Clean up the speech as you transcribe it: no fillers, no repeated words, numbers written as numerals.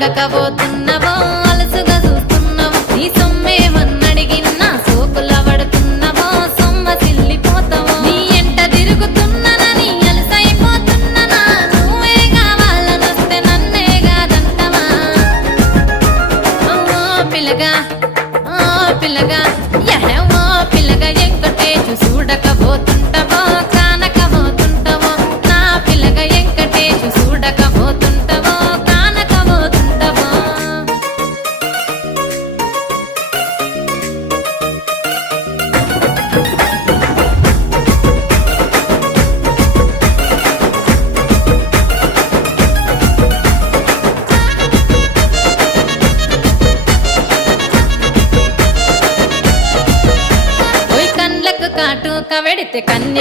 ఆగకపోతున్నవో అలసుగా చూస్తున్నవో నీ సొమ్మేమన్నడిగిన్నా సోకుల పడుతున్నవో సొమ్మ సిల్లిపోతావో నీ ఎంట తిరుగుతున్ననని అలసైపోతున్ననా నువ్వే కావాలనొస్తే నన్నే కాదంటవా ఓ పిల్లగా పిల్లగా యహో పిల్లగా ఎంకటేశు చూడకపోతుంటవో కానకపోతుంటవో నా పిల్లగా ఎంకటేశు చూడకపోతుంటవో కానకపోతుంటవో ఓయ్ కండ్లకు కాటుక వెడితే కన్నె